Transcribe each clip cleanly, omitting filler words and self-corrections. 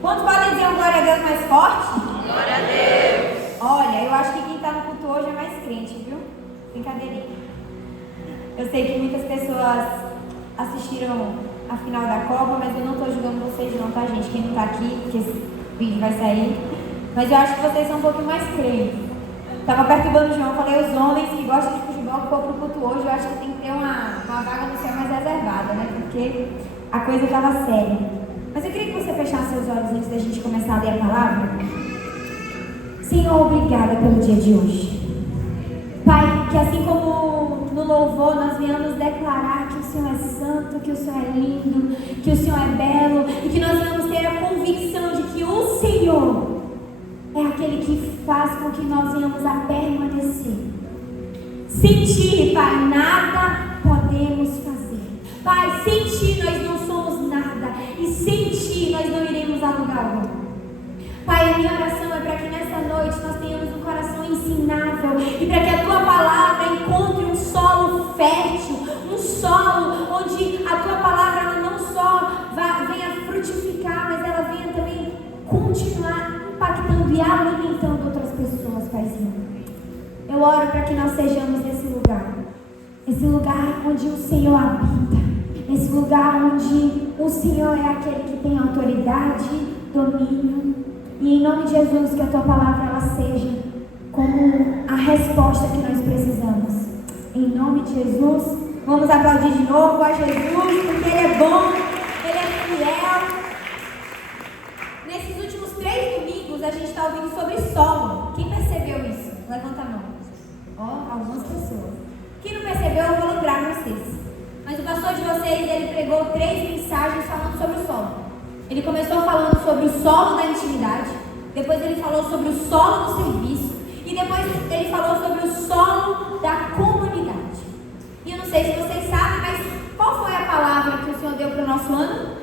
Quantos podem dizer um glória a Deus mais forte? Glória a Deus. Olha, eu acho que quem está no culto hoje é mais crente, viu? Brincadeirinha. Eu sei que muitas pessoas assistiram a final da Copa, mas eu não estou julgando vocês não, tá, gente? Quem não está aqui, porque esse vídeo vai sair. Mas eu acho que vocês são um pouquinho mais crentes. Estava perturbando o João, falei, os homens que gostam de futebol, que for pro culto hoje, eu acho que tem que ter uma vaga no céu mais reservada, né? Porque a coisa estava séria. Mas eu queria que você fechasse seus olhos antes da gente começar a ler a palavra. Senhor, obrigada pelo dia de hoje. Pai, que assim como no louvor nós viemos declarar que o Senhor é santo, que o Senhor é lindo, que o Senhor é belo, e que nós vamos ter a convicção de que o Senhor é aquele que faz com que nós venhamos a permanecer. Sem ti, Pai, nada podemos fazer. Pai, sem ti nós não somos nada, e sem ti nós não iremos a lugar algum. Pai, a minha oração é para que nessa noite nós tenhamos um coração ensinável e para que a Tua palavra encontre um solo fértil, um solo onde a Tua palavra ela não só venha frutificar, mas ela venha também continuar impactando e alimentando outras pessoas, Paizinho. Eu oro para que nós sejamos nesse lugar onde o Senhor habita, esse lugar onde o Senhor é aquele que tem autoridade, domínio. E em nome de Jesus, que a Tua palavra ela seja como a resposta que nós precisamos. Em nome de Jesus, vamos aplaudir de novo a Jesus, porque Ele é bom, Ele é fiel. Nesses últimos 3 domingos, a gente está ouvindo sobre solo. Quem percebeu isso? Levanta a mão. Ó, algumas pessoas. Quem não percebeu, eu vou lembrar vocês. Mas o pastor de vocês, ele pregou 3 mensagens falando sobre o solo. Ele começou falando sobre o solo da intimidade, depois ele falou sobre o solo do serviço, e depois ele falou sobre o solo da comunidade. E eu não sei se vocês sabem, mas qual foi a palavra que o Senhor deu para o nosso ano?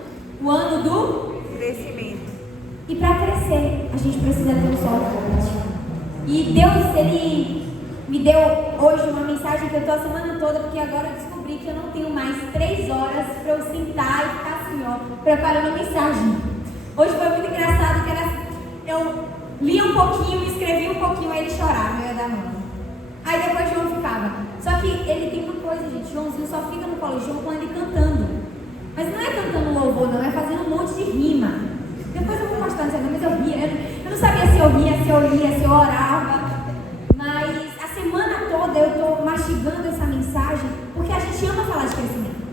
O ano do Crescimento. E para crescer, a gente precisa ter um solo forte. E Deus, Ele me deu hoje uma mensagem que eu estou a semana toda, porque agora eu descobri que eu não tenho mais 3 horas para eu sentar e ficar assim, ó, preparando a mensagem. Hoje foi muito engraçado, que eu lia um pouquinho, escrevia um pouquinho, aí ele chorava, eu ia dar mão. Aí depois João ficava. Só que ele tem uma coisa, gente, Joãozinho só fica no colo de João com ele cantando. Mas não é cantando louvor, não, é fazendo um monte de rima. Depois eu vou mostrar no cenário, mas eu ria. Eu não sabia se eu ria, se eu lia, se eu orava. Mas a semana toda eu estou mastigando essa mensagem, porque a gente ama falar de crescimento.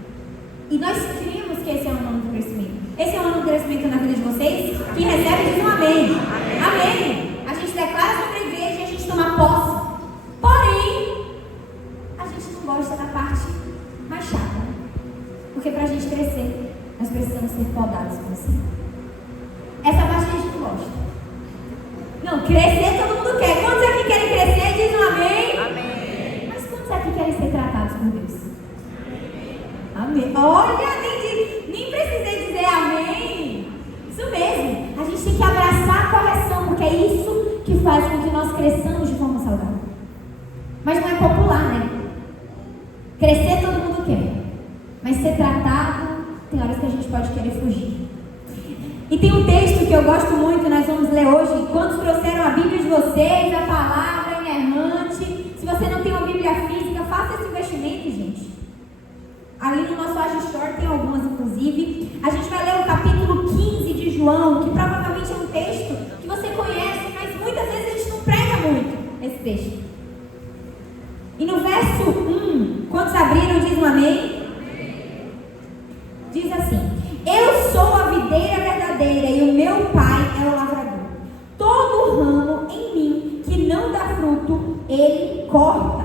E nós cremos que esse é um ano do crescimento. Esse é um ano do crescimento na vida de vocês? Quem recebe diz um amém. Amém. Amém. A gente declara sobre a igreja e a gente toma posse. Porém, a gente não gosta da parte mais chata. Porque para a gente crescer, nós precisamos ser podados por você. Essa parte a gente não gosta. Não, crescer todo mundo quer. Quantos aqui querem crescer? Diz um amém. Amém. Mas quantos aqui querem ser tratados por Deus? Amém. Olha, nem precisei dizer amém. Isso mesmo. A gente tem que abraçar a correção, porque é isso que faz com que nós cresçamos de forma saudável. Mas não é popular, né? Crescer todo mundo quer. Mas ser tratado, tem horas que a gente pode querer fugir. E tem um texto que eu gosto muito, nós vamos ler hoje. Quantos trouxeram a Bíblia de vocês, a palavra inerrante? Se você não tem uma Bíblia física, faça esse investimento, gente. Ali no nosso Agistore tem algumas, inclusive. A gente vai ler o capítulo 15 de João, que provavelmente é um texto que você conhece, mas muitas vezes a gente não prega muito esse texto. E no verso 1, quantos abriram, diz um amém? Diz assim: eu sou a videira verdadeira e o meu pai é o lavrador. Todo ramo em mim que não dá fruto, ele corta.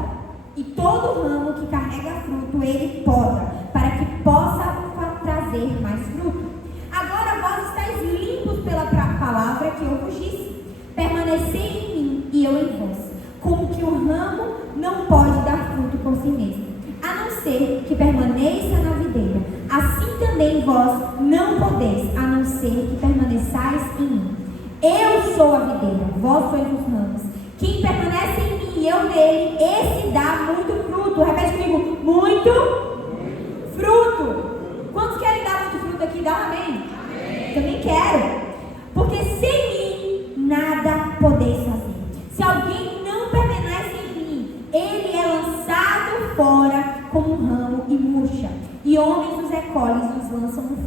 E todo ramo que carrega fruto, ele poda, para que possa trazer mais fruto. Agora vós estáis limpos pela palavra que eu vos disse. Permanecei em mim e eu em vós. Como que o ramo não pode dar fruto por si mesmo, a não ser que permaneça na videira. Assim também vós não podeis, a não ser que permaneçais em mim. Eu sou a videira, vós sois os ramos. Quem permanece em mim e eu nele, esse dá muito fruto. Repete comigo: muito fruto. Quantos querem dar muito fruto aqui? Dá um amém? Amém. Também quero.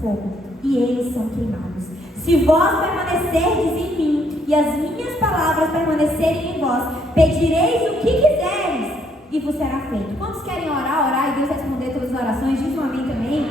fogo, e eles são queimados. Se vós permanecerdes em mim, e as minhas palavras permanecerem em vós, pedireis o que quiseres, e vos será feito. Quantos querem orar, orar, e Deus responder todas as orações? Diz um amém também.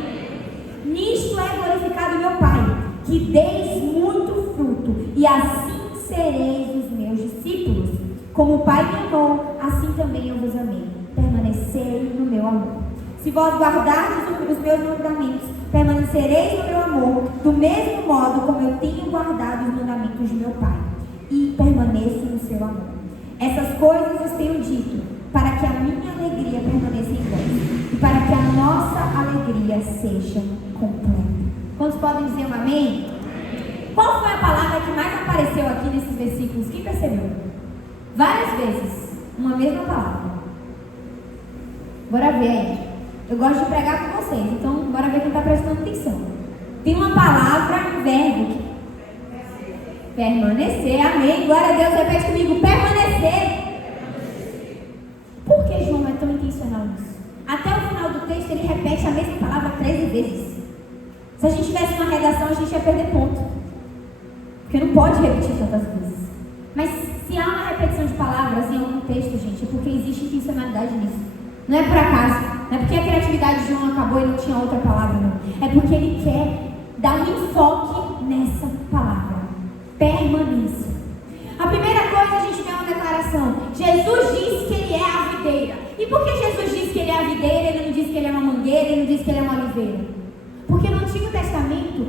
Nisto é glorificado meu Pai, que deis muito fruto, e assim sereis os meus discípulos. Como o Pai me amou, assim também eu vos amei. Permanecei no meu amor. Se vós guardardes os meus mandamentos, permanecereis no meu amor, do mesmo modo como eu tenho guardado os mandamentos de meu Pai, e permaneço no seu amor. Essas coisas eu tenho dito, para que a minha alegria permaneça em vós, e para que a nossa alegria seja completa. Quantos podem dizer um amém? Qual foi a palavra que mais apareceu aqui nesses versículos? Quem percebeu? Várias vezes, uma mesma palavra. Bora ver aí. Eu gosto de pregar com vocês, então bora ver quem está prestando atenção. Tem uma palavra, um verbo. Permanecer, amém. Glória a Deus, repete comigo, permanecer. Por que João é tão intencional nisso? Até o final do texto ele repete a mesma palavra 13 vezes. Se a gente tivesse uma redação, a gente ia perder ponto. Porque não pode repetir tantas vezes. Mas se há uma repetição de palavras em algum texto, gente, é porque existe intencionalidade nisso. Não é por acaso. Não é porque a criatividade de João acabou e não tinha outra palavra, não. É porque ele quer dar um enfoque nessa palavra. Permaneça. A primeira coisa, a gente vê uma declaração. Jesus diz que ele é a videira. E por que Jesus diz que ele é a videira? Ele não diz que ele é uma mangueira, ele não diz que ele é uma oliveira. Porque no Antigo Testamento,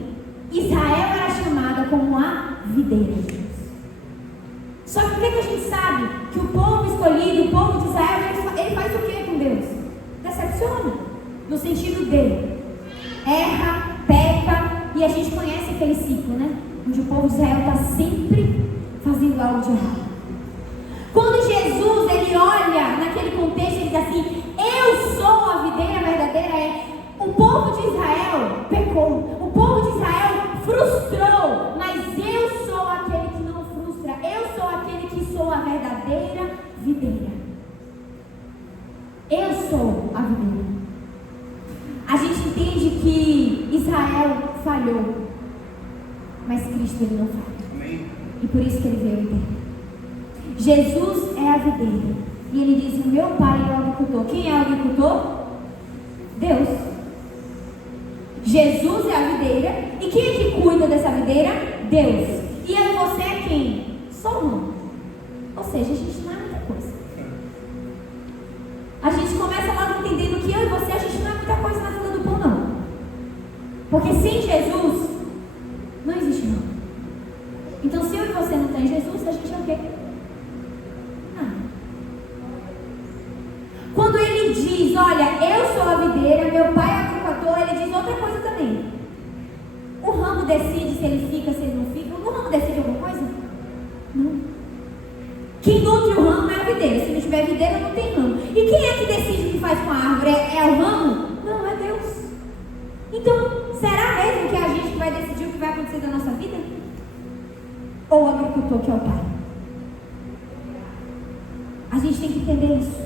Israel era chamada como a videira de Deus. Só que o que a gente sabe? Que o povo escolhido, o povo de Israel, ele faz o que com Deus? Decepciona. No sentido de erra, peca, e a gente conhece aquele ciclo, né? Onde o povo de Israel está sempre fazendo algo de errado. Quando Jesus, ele olha naquele contexto, ele diz assim, eu sou a videira verdadeira, o povo de Israel pecou, o povo de Israel frustrou, mas eu sou aquele que não frustra, eu sou aquele que sou a verdadeira videira. Eu sou a videira. A gente entende que Israel falhou, mas Cristo ele não falha. E por isso que ele veio entender. Jesus é a videira. E ele diz, o meu pai é o agricultor. Quem é o agricultor? Deus. Jesus é a videira. E quem é que cuida dessa videira? Deus. E eu e você é quem? Só um. Ou seja, a gente não é muita coisa. A gente começa logo entendendo que eu e você, a gente não é muita coisa na fila do pão, não. Porque sem Jesus, não existe não. Então se eu e você não tem Jesus, a gente é o quê? Nada. Quando ele diz, olha, eu sou a videira, meu pai é agricultor, ele diz outra coisa também. O ramo decide se ele fica, se ele não fica. O ramo decide alguma coisa? Não. Quem nutre o ramo é a videira. Se não tiver videira, não tem ramo. E quem é que decide o que faz com a árvore? É o ramo? Não, é Deus. Então, será mesmo que é a gente que vai decidir o que vai acontecer da nossa vida? Ou o agricultor que é o pai? A gente tem que entender isso.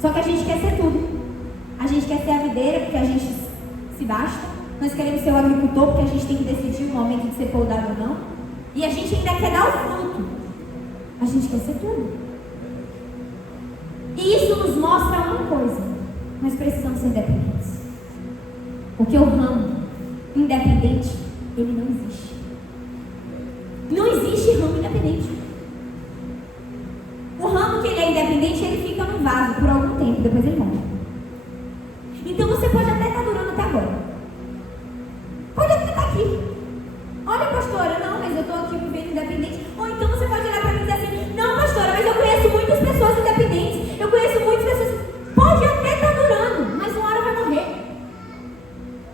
Só que a gente quer ser tudo. A gente quer ser a videira porque a gente se basta. Nós queremos ser o agricultor porque a gente tem que decidir o momento de ser podado ou não. E a gente ainda quer dar o fruto. A gente quer ser tudo. E isso nos mostra uma coisa. Nós precisamos ser independentes. Porque o ramo independente, ele não existe. Não existe ramo independente. O ramo que ele é independente, ele fica no vaso por algum tempo, depois ele morre. Então você pode até estar durando até agora. Pode até estar aqui. Olha, pastora, não, mas eu estou aqui vivendo independente. Ou então você pode olhar para mim e dizer assim, não, pastora, mas eu conheço muitas pessoas independentes. Eu conheço muitas pessoas. Pode até estar durando, mas uma hora vai morrer.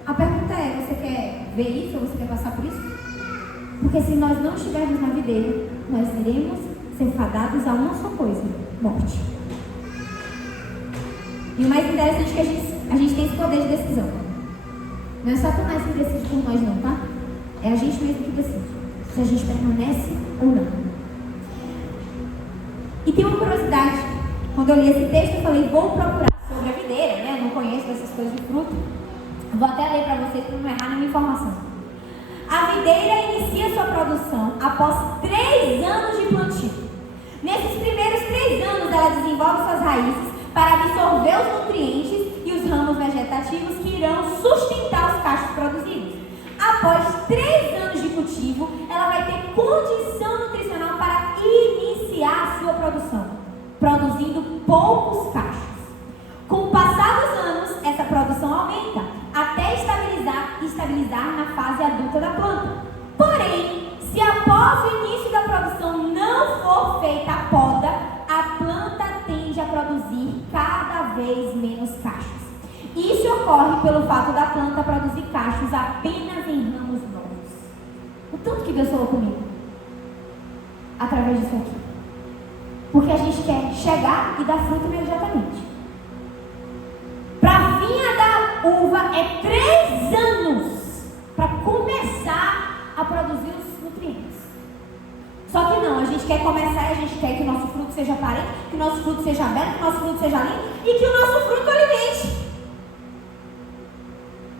A pergunta é, você quer ver isso ou você quer passar por isso? Porque se nós não estivermos na videira, nós iremos ser fadados a uma só coisa, morte. E o mais interessante é que a gente tem esse poder de decisão. Não é Satanás que decide por nós não, tá? É a gente mesmo que decide. Se a gente permanece ou não. E tem uma curiosidade. Quando eu li esse texto, eu falei, vou procurar sobre a videira, né? Eu não conheço dessas coisas de fruto. Vou até ler para vocês para não errar nenhuma informação. A videira inicia sua produção após 3 anos de plantio. Nesses primeiros 3 anos, ela desenvolve suas raízes para absorver os nutrientes e os ramos vegetativos que irão sustentar os cachos produzidos. Após 3 anos de cultivo, ela vai ter condição nutricional para iniciar a sua produção, produzindo poucos cachos. Com o passar dos anos, essa produção aumenta, até estabilizar na fase adulta da planta. Porém, se após o início da produção não for feita a poda, a planta tende a produzir cada vez menos cachos. Isso ocorre pelo fato da planta produzir cachos apenas em ramos novos. O tanto que Deus falou comigo através disso aqui. Porque a gente quer chegar e dar fruto imediatamente. Para a vinha da uva é 3 anos para começar a produzir os nutrientes. Só que não, a gente quer começar e a gente quer que o nosso fruto seja aparente, que o nosso fruto seja belo, que o nosso fruto seja lindo e que o nosso fruto alimente.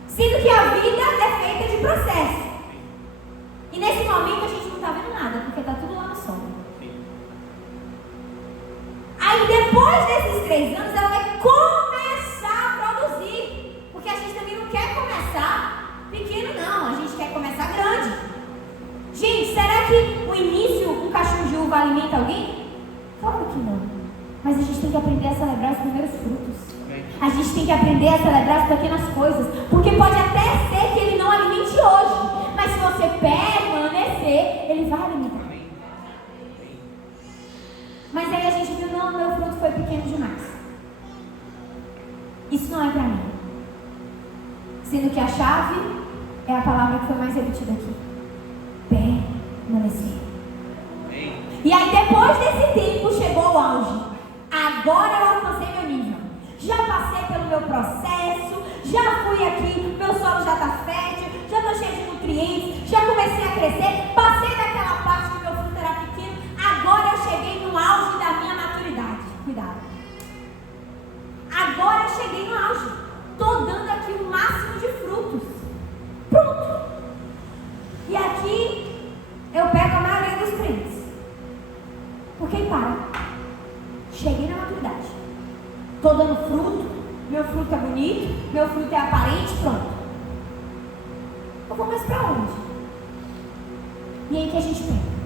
Sendo que a vida é feita de processo. E nesse momento a gente não está vendo nada, porque está tudo lá no sol. Aí depois desses 3 anos ela vai começar a produzir. Porque a gente também não quer começar pequeno não, a gente quer começar grande. Gente, será que o início, um cacho de uva alimenta alguém? Claro que não. Mas a gente tem que aprender a celebrar os primeiros frutos. A gente tem que aprender a celebrar as pequenas coisas. Porque pode até ser que ele não alimente hoje, mas se você permanecer, ele vai alimentar. Mas aí a gente viu, não, meu fruto foi pequeno demais. Isso não é para mim. Sendo que a chave é a palavra que foi mais repetida aqui. Permanecer. E aí depois desse tempo chegou o auge. Agora eu alcancei meu nível. Já passei pelo meu processo, já fui aqui, meu solo já está fértil, já estou cheio de nutrientes, já comecei a crescer, passei daquela parte que meu fruto era pequeno, agora eu cheguei no auge da minha maturidade. Cuidado. Agora eu cheguei no auge. Estou dando aqui o máximo de frutos. Pronto. E aqui eu pego a maioria dos crentes. Porque para. Cheguei na maturidade. Estou dando fruto, meu fruto é bonito, meu fruto é aparente, pronto. Eu vou mais para onde? E aí que a gente pensa.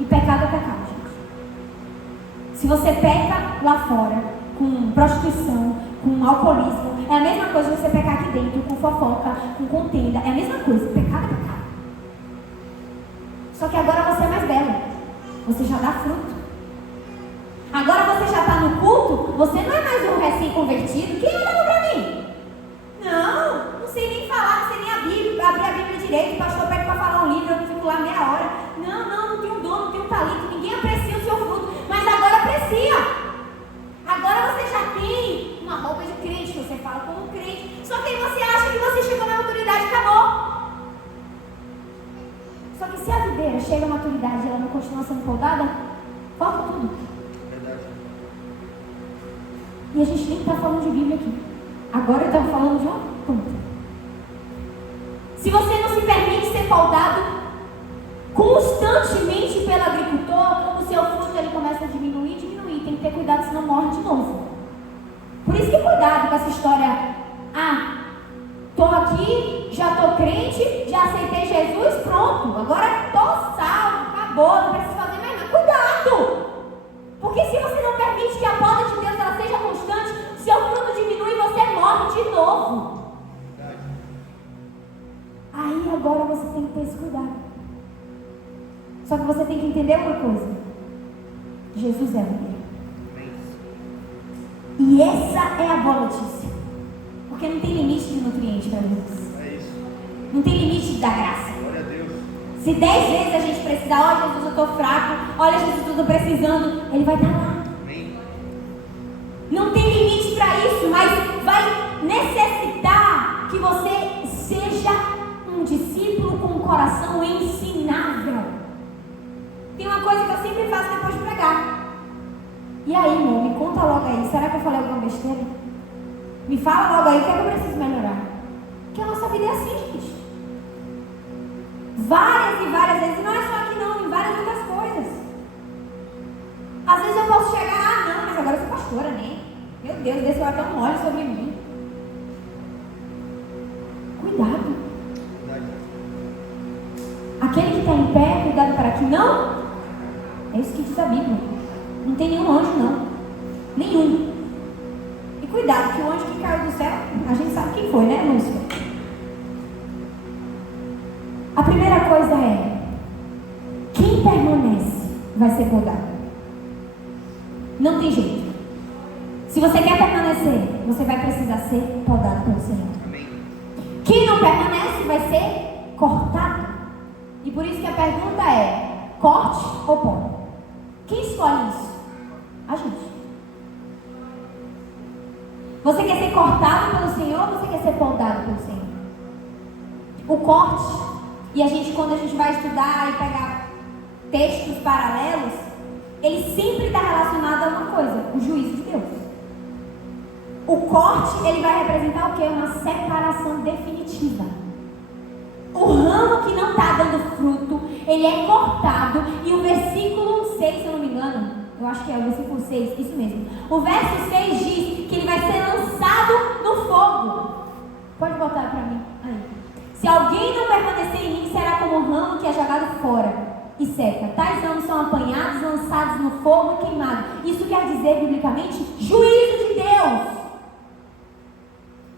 E pecado é pecado, gente. Se você peca lá fora, com prostituição, com alcoolismo, é a mesma coisa você pecar aqui dentro, com fofoca, com contenda, é a mesma coisa, pecado é pecado. Só que agora você é mais bela, você já dá fruto. Agora você já está no culto, você não é mais um recém-convertido. Quem olhava para mim? Não sei nem falar, não sei nem abrir a Bíblia direito. O pastor pede para falar um livro, eu fico lá meia hora. Não tenho dom, não tenho talento, ninguém aprecia o seu fruto. Mas agora aprecia. Agora você já tem uma roupa de crente, você fala como crente. Só que aí você acha que você chegou na maturidade e acabou. Só que se a videira chega à maturidade e ela não continua sendo podada, falta tudo. E a gente nem está falando de Bíblia aqui. Agora eu estava falando de uma planta. Se você não se permite ser podado constantemente pelo agricultor, o seu fruto ele começa a diminuir. Tem que ter cuidado, senão morre de novo. Por isso que cuidado com essa história. Tô aqui, já tô crente, já aceitei Jesus, pronto. Agora tô salvo, acabou, não preciso fazer mais nada. Cuidado! Porque se você não permite que a poda de Deus ela seja constante, seu fruto diminui e você morre de novo. Aí agora você tem que ter esse cuidado. Só que você tem que entender uma coisa. Jesus é a videira. E essa é a boa notícia. Porque não tem limite de nutriente para Jesus. Não tem limite da graça. Glória a Deus. Se 10 vezes a gente precisar, ó Jesus, eu estou fraco, olha Jesus, eu estou precisando, Ele vai estar lá. Amém. Não tem limite para isso, mas vai necessitar que você seja um discípulo com um coração ensinável. Tem uma coisa que eu sempre faço depois de pregar. E aí, irmão, me conta logo aí, será que eu falei alguma besteira? Me fala logo aí o que eu preciso melhorar. Porque a nossa vida é assim, gente. Várias e várias vezes, e não é só aqui não, em várias outras coisas. Às vezes eu posso chegar, não, mas agora eu sou pastora, né? Meu Deus, desceu até um óleo sobre mim. Cuidado. Aquele que está em pé, cuidado para que não. É isso que diz a Bíblia. Não tem nenhum anjo, não. Nenhum. E cuidado, que o anjo que caiu do céu, a gente sabe quem foi, né, Lúcifer? A primeira coisa é: quem permanece vai ser podado. Não tem jeito. Se você quer permanecer, você vai precisar ser podado pelo Senhor. Amém. Quem não permanece vai ser cortado. E por isso que a pergunta é: corte ou poda? Quem escolhe isso? A gente. Você quer ser cortado pelo Senhor ou você quer ser podado pelo Senhor? O corte, e a gente, quando a gente vai estudar e pegar textos paralelos, ele sempre está relacionado a uma coisa: o juízo de Deus. O corte, ele vai representar o quê? Uma separação definitiva. O ramo que não está dando fruto, ele é cortado. E o versículo 6, se eu não me engano, eu acho que é o versículo 6, isso mesmo. O verso 6 diz que ele vai ser lançado no fogo. Pode botar para mim aí. Se alguém não permanecer em mim, será como um ramo que é jogado fora e seca. Tais ramos são apanhados, lançados no fogo e queimados. Isso quer dizer, biblicamente, juízo de Deus.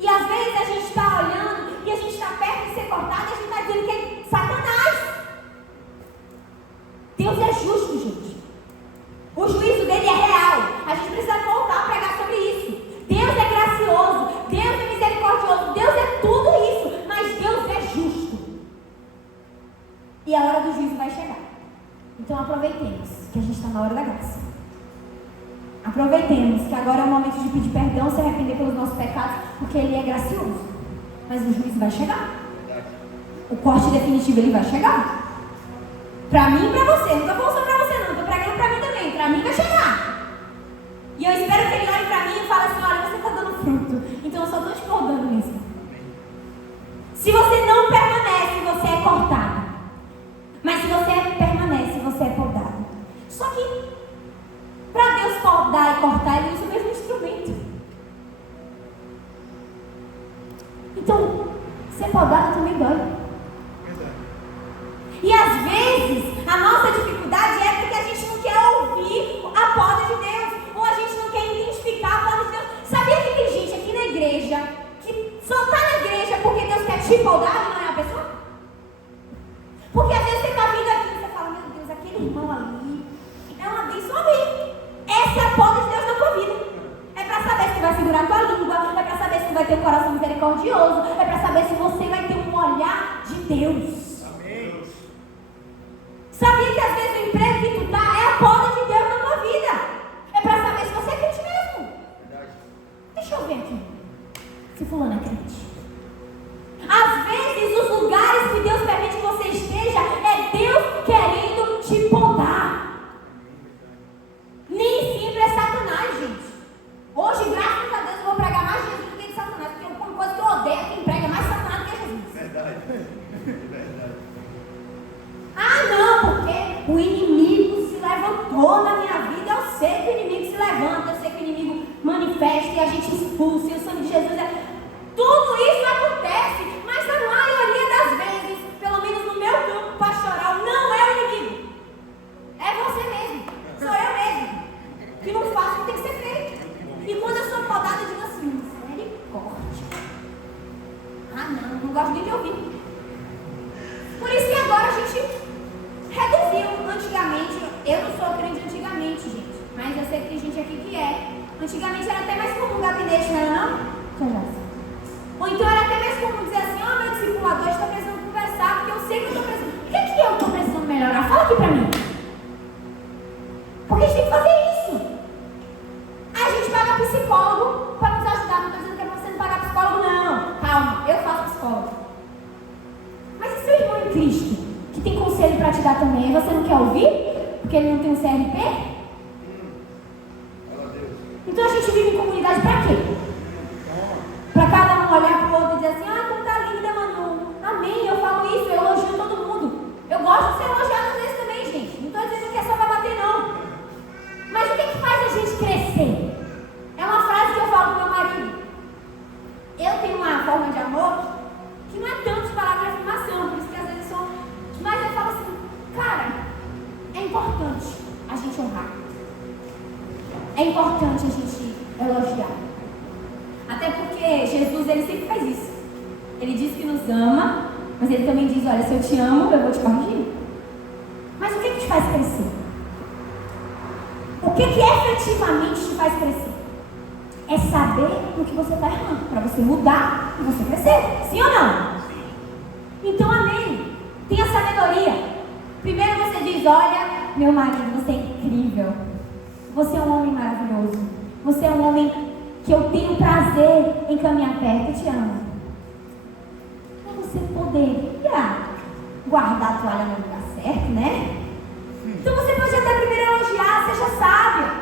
E às vezes a gente está olhando e a gente está perto de ser cortado e a gente está dizendo que é Satanás. Deus é justo, gente. O juízo dele é real. A gente precisa voltar a pregar sobre isso. Deus é gracioso, Deus é misericordioso, Deus é tudo isso, mas Deus é justo. E a hora do juízo vai chegar. Então aproveitemos que a gente está na hora da graça. Aproveitemos que agora é o momento de pedir perdão, se arrepender pelos nossos pecados, porque Ele é gracioso. Mas o juízo vai chegar. O corte definitivo, ele vai chegar. Para mim e para você. Não estou falando só para você não, estou pregando para mim também. Para mim vai chegar. E eu espero que Ele olhe para mim e fale assim: olha, você está dando fruto, então eu só estou te podando mesmo. Se você não permanece, você é cortado. Mas se você permanece, você é podado. Só que para Deus podar e cortar, Ele usa o mesmo instrumento. Então, ser podado também dói. E às vezes, a nossa dificuldade é porque a gente não quer ouvir a poda de Deus. Ou a gente não quer identificar a poda de Deus. Sabia que tem gente aqui na igreja que só está na igreja porque Deus quer te podar e não é a pessoa? Porque às vezes você está vindo aqui e você fala: meu Deus, aquele irmão ali é uma bênção, amém. Essa é a poda de Deus na tua vida. É para saber se tu vai segurar a tua língua, é para saber se tu vai ter um coração misericordioso, é para saber se você vai ter um olhar de Deus. Amém. Sabia que às vezes o emprego que tu tá é a poda de Deus na tua vida? É para saber se você é crente mesmo. Verdade. Deixa eu ver aqui se fulano é crente. Às vezes os lugares que Deus permite que você esteja é Deus querendo te podar. Nem sempre é Satanás, gente. Hoje, graças a Deus, eu vou pregar mais Jesus do que de Satanás, porque uma coisa que eu odeio é quem prega mais Satanás do que Jesus. Verdade. Verdade. Ah, não, porque o inimigo se levantou na minha vida. Eu sei que o inimigo se levanta, eu sei que o inimigo manifesta e a gente expulsa, e o sangue de Jesus é... Tudo isso acontece, mas a maioria das vezes, pelo menos no meu campo pastoral, não é o inimigo. É você mesmo. Sou eu mesmo. Que não faço o que tem que ser feito. E quando eu sou podada, eu digo assim: misericórdia. Ah, não gosto nem de ouvir. Por isso que agora a gente reduziu. Antigamente, eu não sou crente antigamente, gente, mas eu sei que tem gente aqui que é. Antigamente era até mais comum gabinete, não era não? Ou então era até mais comum dizer assim: ó, meu discipulador está precisando conversar, porque eu sei que eu estou precisando. O que é que eu estou precisando melhorar? Fala aqui pra mim. Porque a gente tem que fazer isso. A gente paga psicólogo para nos ajudar. Não estou dizendo que é para você não pagar psicólogo, não. Calma, eu faço psicólogo. Mas e seu irmão em Cristo, que tem conselho para te dar também, e você não quer ouvir? Porque ele não tem um CRP? Então a gente vive em comunidade para quê? importante a gente elogiar. Até porque Jesus, ele sempre faz isso. Ele diz que nos ama, mas ele também diz, olha, se eu te amo, eu vou te corrigir. Mas o que te faz crescer? O que efetivamente te faz crescer? É saber no que você está errando, para você mudar e você crescer. Sim ou não? Sim. Então, amém. Tenha sabedoria. Primeiro você diz, olha, meu marido, você é incrível. Você é um homem maravilhoso. Você é um homem que eu tenho prazer em caminhar perto. Eu te amo. Mas você poderia guardar a toalha no lugar certo, né? Então você pode até primeiro elogiar, seja sábio.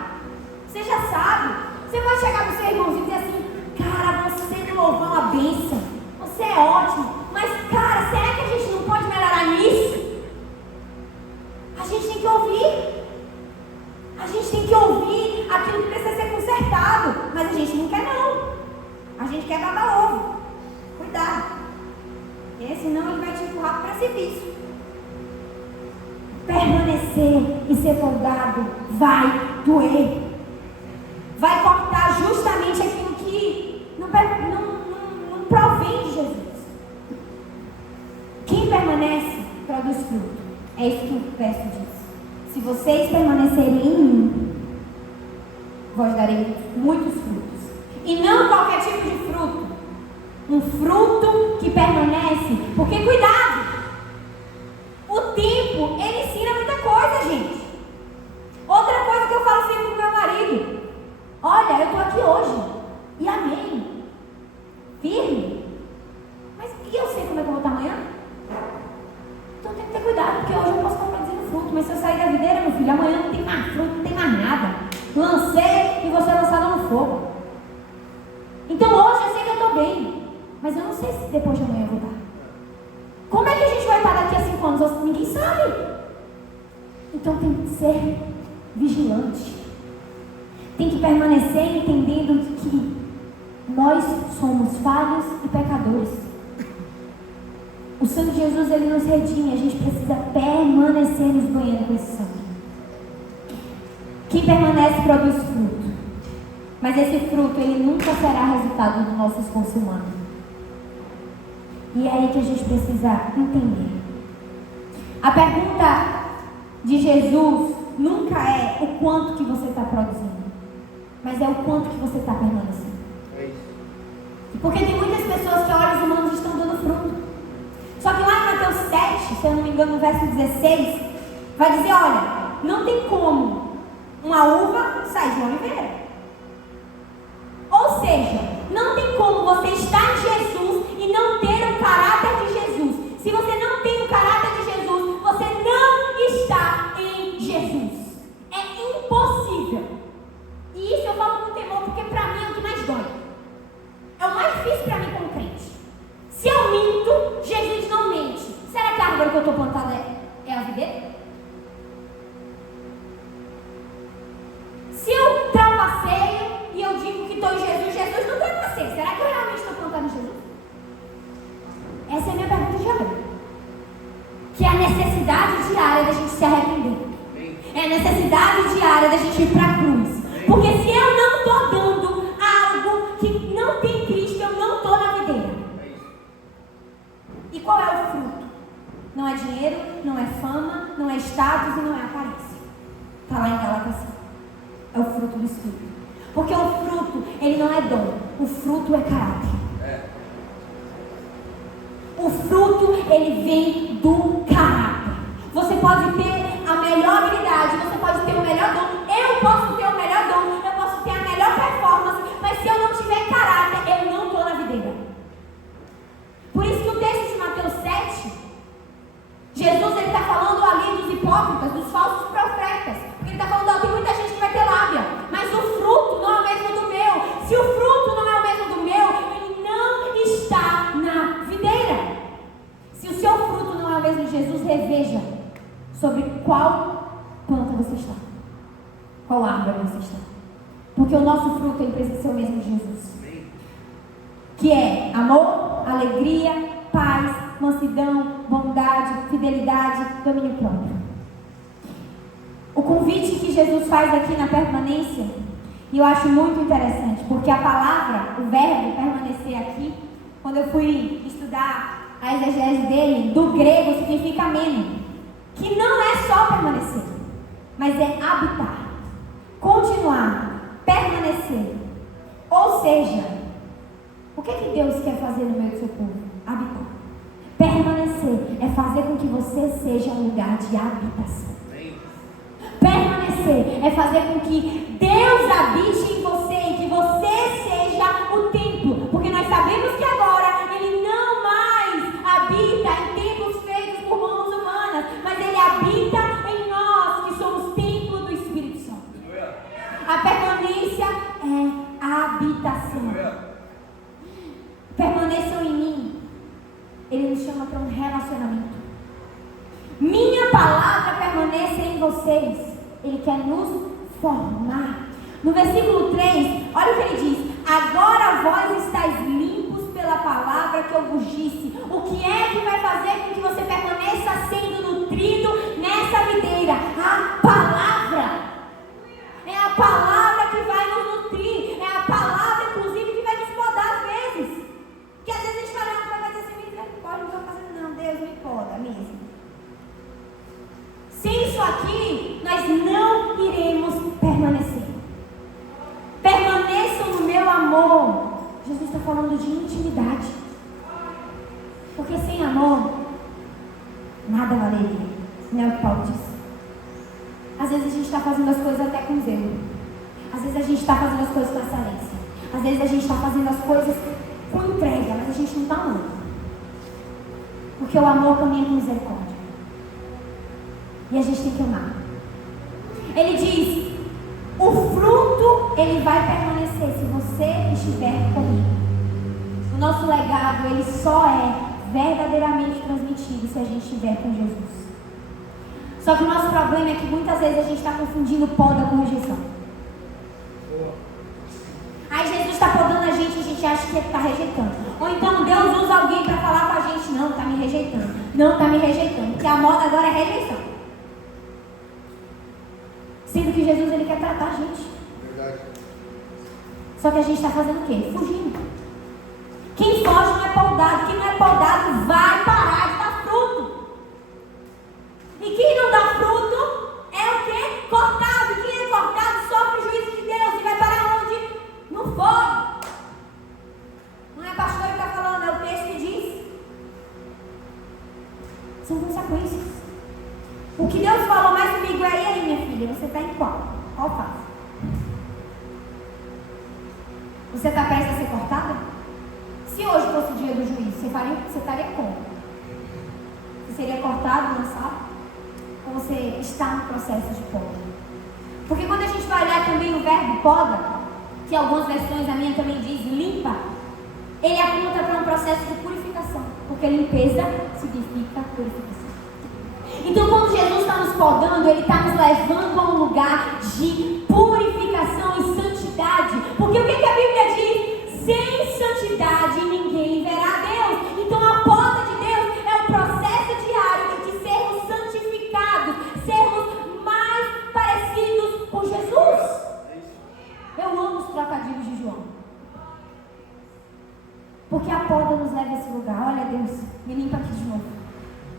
Seja sábio. Você pode chegar pro seu irmãozinho e dizer assim, cara, você no louvor é uma bênção. Você é ótimo. Mas, cara, será que a gente não pode melhorar nisso? A gente tem que ouvir. A gente tem que ouvir aquilo que precisa ser consertado. Mas a gente não quer, não. A gente quer babar ovo. Cuidado. Porque senão ele vai te empurrar para o precipício. Permanecer e ser moldado vai doer. Vai cortar justamente aquilo que não provém de Jesus. Quem permanece, produz fruto. É isso que o verso diz. Se vocês permanecerem em mim, vós darei muitos frutos. E não qualquer tipo de fruto. Um fruto que permanece. Porque cuidado! O tempo, ele ensina muita coisa, gente. Outra coisa que eu falo sempre pro meu marido. Olha, eu estou aqui hoje. E amém. Firme. Mas e eu sei como é que eu vou estar amanhã? Então tem que ter cuidado, porque hoje eu posso estar produzindo fruto. Mas se eu sair da videira, meu filho, amanhã não tem mais fruto, não tem mais nada. Lancei e você é lançado no fogo. Então hoje eu sei que eu estou bem. Mas eu não sei se depois de amanhã eu vou estar. Como é que a gente vai estar daqui a 5 anos? Ninguém sabe. Então tem que ser vigilante. Tem que permanecer entendendo que nós somos falhos e pecadores. O sangue de Jesus, ele nos redime. A gente precisa permanecer nos banhando com esse sangue. Quem permanece produz fruto. Mas esse fruto, ele nunca será resultado do nosso esforço humano. E é aí que a gente precisa entender. A pergunta de Jesus nunca é o quanto que você está produzindo, mas é o quanto que você está permanecendo. Porque tem muitas pessoas que olhos humanos estão dando fruto. Só que lá em Mateus 7, se eu não me engano, no verso 16, vai dizer, olha, não tem como uma uva sair de uma oliveira. Ou seja, não tem como você estar em Jesus e não ter o caráter de Jesus. Se você não tem o caráter de Jesus, você não está em Jesus. É impossível. E isso eu falo com temor, porque para mim é o que mais dói. É o mais difícil para mim como crente. Se eu minto, Jesus não mente. Será que a árvore que eu estou plantada é a videira? Se eu trapaceio e eu digo que estou em Jesus, Jesus não trapaceia. Será que eu realmente estou plantada em Jesus? Essa é a minha pergunta de agora. Que é a necessidade diária da gente se arrepender. É a necessidade diária da gente ir para a cruz. Porque se eu não estou dando algo que não tem Cristo, eu não estou na videira. E qual é o fruto? Não é dinheiro, não é fama, não é status e não é aparência. Está lá em Gálatas 5. É o fruto do Espírito. Porque o fruto, ele não é dom. O fruto é caráter. O fruto, ele vem do caráter. Você pode ter a melhor habilidade, você pode ter o melhor dom. Eu posso ter o melhor dom, eu posso ter a melhor performance, mas se eu não tiver caráter, eu não estou na videira. Por isso que o texto de Mateus 7, Jesus ele está falando ali dos hipócritas, dos falsos profetas. Ele está falando, ó, tem muita gente que vai ter lábia, mas o fruto não é o mesmo do meu. Se o fruto não é o mesmo do meu, ele não está na videira. Se o seu fruto não é o mesmo de Jesus, reveja sobre qual planta você está, qual árvore você está. Porque o nosso fruto ele precisa ser o mesmo de Jesus, que é amor, alegria, paz, mansidão, bondade, fidelidade, domínio próprio. O convite que Jesus faz aqui na permanência, E eu acho muito interessante, porque a palavra, o verbo permanecer aqui, quando eu fui estudar a exegese dele, do grego significa meno, que não é só permanecer, mas é habitar, continuar, permanecer. Ou seja, o que Deus quer fazer no meio do seu povo? Habitar. Permanecer é fazer com que você seja um lugar de habitação. Permanecer é fazer com que Deus habite em você e que você seja o templo. Porque nós sabemos que agora Ele não mais habita em templos feitos por mãos humanas, mas Ele habita em nós, que somos templo do Espírito Santo. A permanência é a habitação. Permaneçam em mim. Ele nos chama para um relacionamento. Minha palavra permaneça em vocês. Ele quer nos formar. No versículo 3, olha o que ele diz: agora vós estáis limpos pela palavra que eu vos disse. O que é que vai fazer com que você permaneça sendo nutrido nessa videira? A palavra. É a palavra que vai nos nutrir. É a palavra, inclusive, que vai nos podar às vezes. Porque às vezes a gente fala, não, vai fazer assim, misericórdia, não estou fazendo não, Deus me poda mesmo. Sem isso aqui, nós não iremos permanecer. Permaneçam no meu amor. Jesus está falando de intimidade. Porque sem amor, nada valeria. Não é o que Paulo diz. Às vezes a gente está fazendo as coisas até com zelo. Às vezes a gente está fazendo as coisas com excelência. Às vezes a gente está fazendo as coisas com entrega, mas a gente não está amando. Porque o amor caminha com misericórdia. E a gente tem que amar. Ele diz: o fruto, ele vai permanecer se você estiver comigo. O nosso legado, ele só é verdadeiramente transmitido se a gente estiver com Jesus. Só que o nosso problema é que muitas vezes a gente está confundindo poda com rejeição. Aí Jesus está podando a gente acha que está rejeitando. Ou então Deus usa alguém para falar com a gente: não, está me rejeitando. Não, está me rejeitando. Porque a moda agora é rejeição. Sendo que Jesus, ele quer tratar a gente. Verdade. Só que a gente está fazendo o quê? Fugindo. Quem foge não é podado. Quem não é podado vai parar de dar fruto. E quem não dá fruto é o quê? Cortado. E quem é cortado sofre o juízo de Deus. E vai parar onde? No fogo. Não é pastor que está falando, é o texto que diz. São consequências. O que Deus falou mais comigo é: e aí, minha filha, você está em qual? Qual fase? Você está prestes a ser cortada? Se hoje fosse o dia do juízo, você estaria como? Você seria cortado, lançado? Ou você está no processo de poda? Porque quando a gente vai olhar também o verbo poda, que algumas versões, a minha também diz limpa, ele aponta para um processo de purificação. Porque limpeza significa purificação. Então, quando Jesus está nos podando, Ele está nos levando a um lugar de purificação e santidade. Porque o que a Bíblia diz? Sem santidade ninguém verá Deus. Então, a poda de Deus é o processo diário de sermos santificados, sermos mais parecidos com Jesus. Eu amo os trocadilhos de João. Porque a poda nos leva a esse lugar. Olha, Deus, me limpa aqui de novo.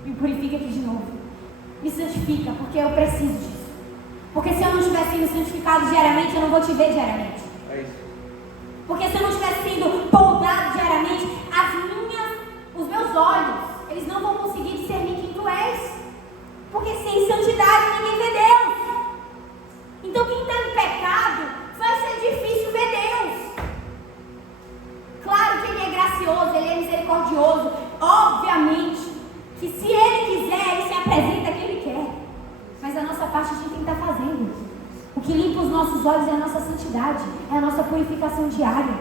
Me purifica aqui de novo. Me santifica, porque eu preciso disso. Porque se eu não estiver sendo santificado diariamente, eu não vou te ver diariamente. É isso. Porque se eu não estiver sendo podado diariamente, os meus olhos, eles não vão conseguir discernir quem tu és. Porque sem santidade ninguém vê Deus. Então quem está em pecado, vai ser difícil ver Deus. Claro que Ele é gracioso, Ele é misericordioso. Obviamente que se Ele quiser, Ele se apresenta quem Ele quer. Mas a nossa parte a gente tem que estar fazendo. O que limpa os nossos olhos é a nossa santidade, é a nossa purificação diária.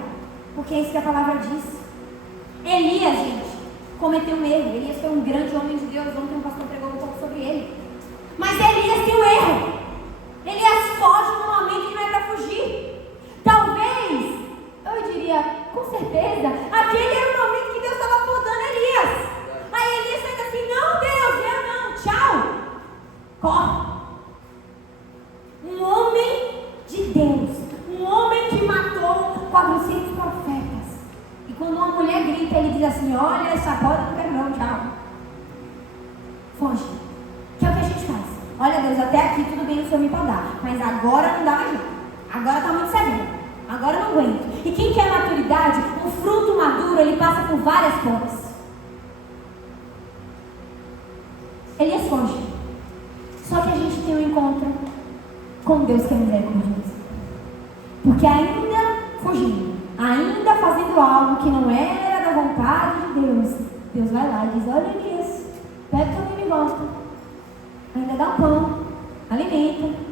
Porque é isso que a palavra diz. Elias, gente, cometeu um erro. Elias foi um grande homem de Deus. Ontem um pastor pregou um pouco sobre ele. Mas Elias tem um erro. Elias foge no momento que não é para fugir. Talvez, eu diria, com certeza, aquele era o momento que Deus estava podando Elias. Aí Elias fez assim: não, Deus, eu não, tchau. Corre. Um homem de Deus, um homem Foge. Que é o que a gente faz. Olha, Deus, até aqui tudo bem, o Senhor me pode dar. Mas agora não dá mais jeito. Agora está muito severo. Agora eu não aguento. E quem quer maturidade, o fruto maduro, ele passa por várias provas. Elias foge. Só que a gente tem um encontro com Deus que é misericordioso. Porque ainda fugindo, ainda fazendo algo que não era da vontade de Deus, Deus vai lá e diz: olha Elias, pega o caminho e volta. Ainda dá pão, alimenta.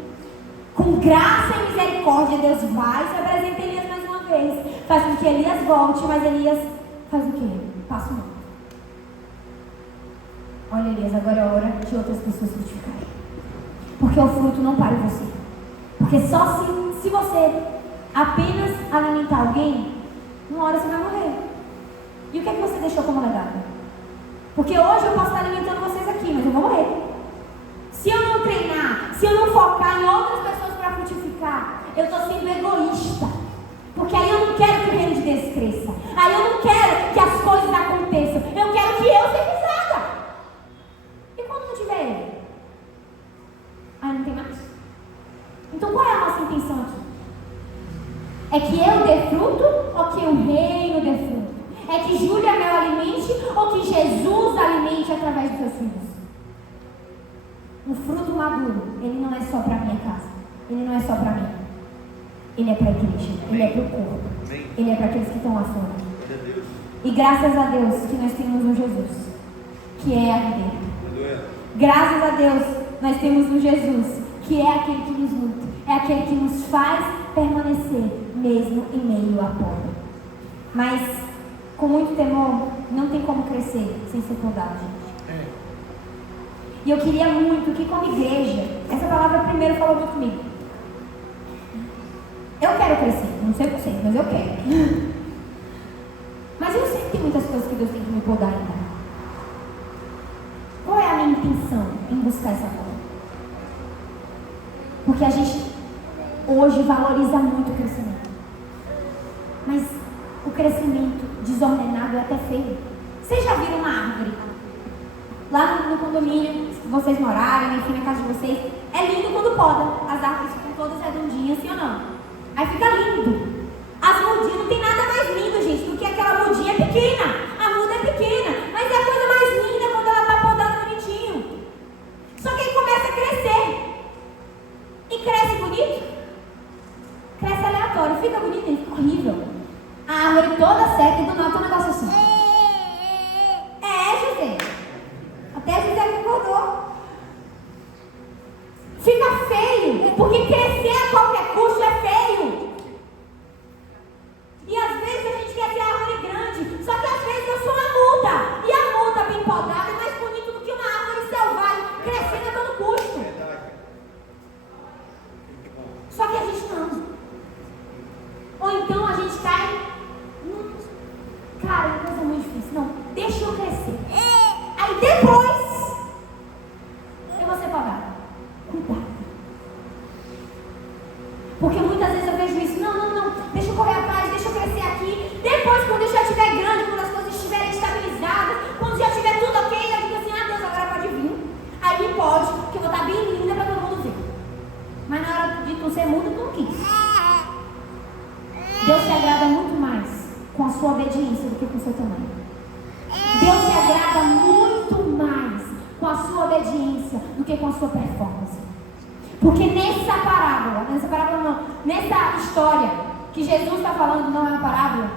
Com graça e misericórdia, Deus vai e se apresenta Elias mais uma vez. Faz com que Elias volte, mas Elias faz o quê? Passa o mundo. Olha, Elias, agora é hora de outras pessoas frutificarem. Porque o fruto não para em você. Porque só se você apenas alimentar alguém, uma hora você vai morrer. E o que é que você deixou como legado? Porque hoje eu posso estar alimentando vocês aqui, mas eu vou morrer. Se eu não treinar, se eu não focar em outras pessoas para frutificar, eu estou sendo egoísta. Porque aí eu não quero que o reino de Deus cresça. Aí eu não quero que as coisas aconteçam. Eu quero que eu seja pisada. E quando não tiver ele? Aí não tem mais. Então qual é a nossa intenção aqui? É que eu dê fruto ou que o reino dê fruto? É que Júlia me alimente ou que Jesus alimente através dos seus filhos? O fruto maduro, ele não é só para a minha casa. Ele não é só para mim. Ele é para a igreja. Ele é para o corpo. Ele é para aqueles que estão lá fora. E graças a Deus que nós temos um Jesus, que é a videira. Graças a Deus nós temos um Jesus, que é aquele que nos luta. É aquele que nos faz permanecer mesmo em meio à prova. Mas com muito temor, não tem como crescer sem ser podado, gente. E eu queria muito que como igreja, essa palavra primeiro falou muito comigo. Eu quero crescer, não sei por cento, mas eu quero. Mas eu sei que tem muitas coisas que Deus tem que me podar ainda. Qual é a minha intenção em buscar essa poda? Porque a gente hoje valoriza muito o crescimento. Mas o crescimento desordenado é até feio. Vocês já viram uma árvore? Lá no condomínio, se vocês morarem, enfim, na casa de vocês, é lindo quando poda. As árvores ficam todas redondinhas, sim ou não? Aí fica lindo. As mudinhas, não tem nada mais lindo, gente, do que aquela mudinha pequena. A muda é pequena, mas é a coisa mais linda quando ela está podando bonitinho. Só que aí começa a crescer. E cresce bonito? Cresce aleatório, fica bonito, fica horrível. A árvore toda seca e do nada um negócio assim. José. Até a José concordou. Fica feio, porque crescer a qualquer custo é feio. E às vezes a gente quer ser árvore grande, só que às vezes eu sou uma muda. E a muda bem podada é mais bonita do que uma árvore selvagem, crescendo a todo custo. Só que a gente não. Ou então a gente cai. Cara, é coisa muito difícil. Não, deixa eu crescer. Aí depois eu vou ser podada. Cuidado. Porque muitas vezes eu vejo isso. Não, deixa eu correr atrás, deixa eu crescer aqui. Depois, quando eu já estiver grande, quando as coisas estiverem estabilizadas, quando já estiver tudo ok, eu digo assim: Deus, agora pode vir. Aí pode, porque eu vou estar bem linda para todo mundo ver. Mas na hora de tu ser mudo, tu não quis. Deus se agrada muito mais com a sua obediência do que com o seu tamanho. Deus se agrada muito mais com a sua obediência do que com a sua performance. Porque nessa parábola não, nessa história que Jesus está falando, não é uma parábola,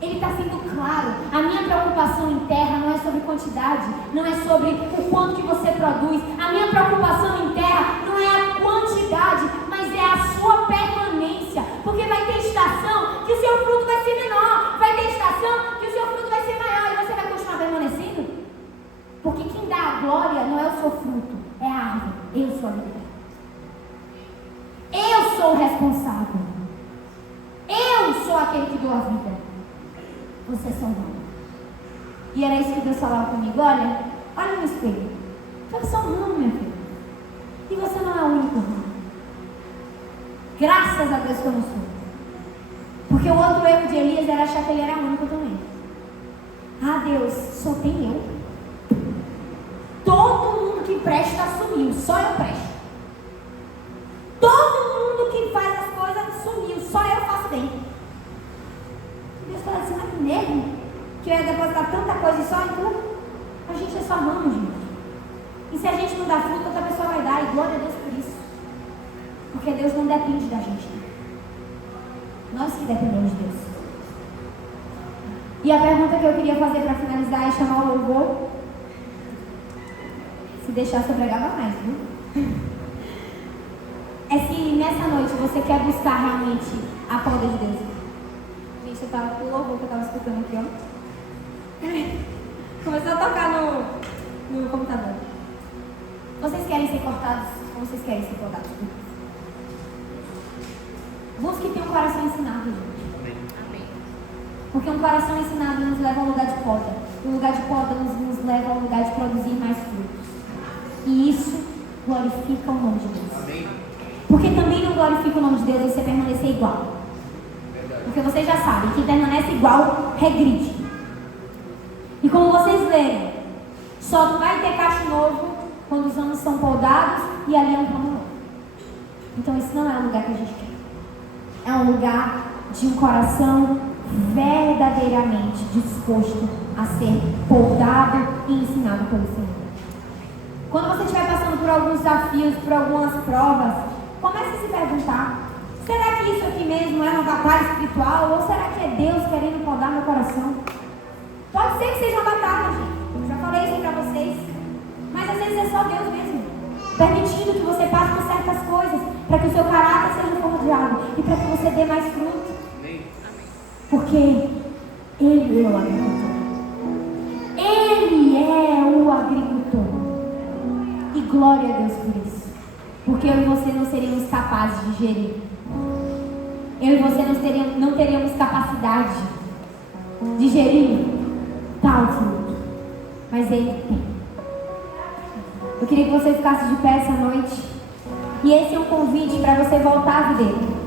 ele está sendo claro. A minha preocupação em terra não é sobre quantidade, não é sobre o quanto que você produz. A minha preocupação em terra não é a quantidade, mas é a sua permanência. Porque vai ter estação que o seu fruto vai ser menor, vai ter estação que o seu fruto vai ser maior, e você vai continuar permanecendo. Porque quem dá a glória não é o seu fruto, é a árvore. Eu sou a vida. Eu sou o responsável. Eu sou aquele que dou a vida. Vocês são ramo. E era isso que Deus falava comigo. Olha no espelho. Vocês são ramo, minha filha. E você não é o único ramo. Graças a Deus que eu não sou. Porque o outro erro de Elias era achar que ele era único também. Deus, só tem eu. Todo presto sumiu, só eu presto. Todo mundo que faz as coisas sumiu, só eu faço bem. E Deus fala assim, mas mesmo que eu ia depositar tanta coisa só em tu? A gente é só mão, gente. E se a gente não dá fruto, outra pessoa vai dar, e glória a Deus por isso. Porque Deus não depende da gente. Nós que dependemos de Deus. E a pergunta que eu queria fazer para finalizar é chamar o louvor. Se deixasse eu pregava mais, viu? É se nessa noite você quer buscar realmente a poda de Deus. Gente, eu tava com o louvor que eu tava escutando aqui, ó. Começou a tocar no computador. Vocês querem ser cortados ou vocês querem ser podados? Busque ter um coração ensinado, gente. Amém. Porque um coração ensinado nos leva a um lugar de poda. Um lugar de poda nos leva a um lugar de produzir mais frutos. E isso glorifica o nome de Deus. Amém. Porque também não glorifica o nome de Deus você permanecer igual. Porque vocês já sabem, quem permanece igual regride. E como vocês leram, só vai ter cacho novo quando os anos são podados e ali é um ramo novo. Então esse não é o lugar que a gente quer. É um lugar de um coração verdadeiramente disposto a ser podado e ensinado pelo Senhor. Quando você estiver passando por alguns desafios, por algumas provas, comece a se perguntar: será que isso aqui mesmo é uma batalha espiritual? Ou será que é Deus querendo podar meu coração? Pode ser que seja uma batalha, gente. Eu já falei isso para vocês. Mas às vezes é só Deus mesmo, permitindo que você passe por certas coisas, para que o seu caráter seja forjado e para que você dê mais fruto. Amém. Porque Ele é o agricultor. Ele é o agricultor. E glória a Deus por isso. Porque eu e você não seríamos capazes de gerir. Eu e você não teríamos capacidade de gerir tal fruto. Mas Ele tem. Eu queria que você ficasse de pé essa noite. E esse é um convite para você voltar à videira.